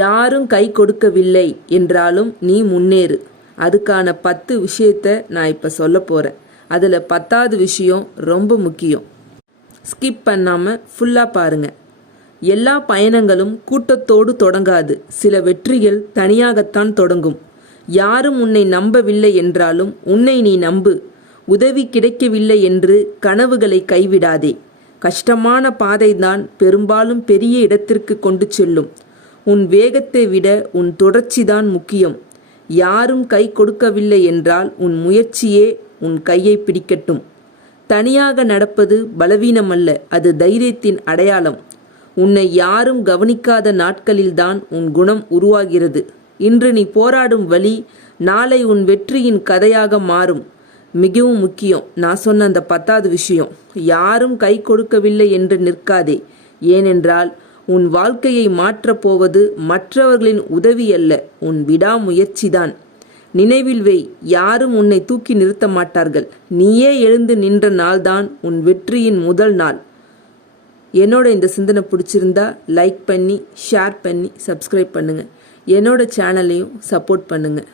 யாரும் கை கொடுக்கவில்லை என்றாலும் நீ முன்னேறு. அதுக்கான 10 விஷயத்த நான் இப்போ சொல்ல போகிறேன். அதில் 10வது விஷயம் ரொம்ப முக்கியம். ஸ்கிப் பண்ணாமல் ஃபுல்லாக பாருங்கள். எல்லா பயணங்களும் கூட்டத்தோடு தொடங்காது. சில வெற்றிகள் தனியாகத்தான் தொடங்கும். யாரும் உன்னை நம்பவில்லை என்றாலும் உன்னை நீ நம்பு. உதவி கிடைக்கவில்லை என்று கனவுகளை கைவிடாதே. கஷ்டமான பாதைதான் பெரும்பாலும் பெரிய இடத்திற்கு கொண்டு செல்லும். உன் வேகத்தை விட உன் தொடர்ச்சிதான் முக்கியம். யாரும் கை கொடுக்கவில்லை என்றால் உன் முயற்சியே உன் கையை பிடிக்கட்டும். தனியாக நடப்பது பலவீனமல்ல, அது தைரியத்தின் அடையாளம். உன்னை யாரும் கவனிக்காத நாட்களில்தான் உன் குணம் உருவாகிறது. இன்று நீ போராடும் வழி நாளை உன் வெற்றியின் கதையாக மாறும். மிகவும் முக்கியம் நான் சொன்ன அந்த 10வது விஷயம். யாரும் கை கொடுக்கவில்லை என்று நிற்காதே. ஏனென்றால் உன் வாழ்க்கையை மாற்றப் போவது மற்றவர்களின் உதவி அல்ல, உன் விடாமுயற்சிதான். நினைவில் வை, யாரும் உன்னை தூக்கி நிறுத்த மாட்டார்கள். நீயே எழுந்து நின்ற நாள்தான் உன் வெற்றியின் முதல் நாள். என்னோட இந்த சிந்தனை பிடிச்சிருந்தா லைக் பண்ணி, ஷேர் பண்ணி, சப்ஸ்கிரைப் பண்ணுங்கள். என்னோட சேனலையும் சப்போர்ட் பண்ணுங்கள்.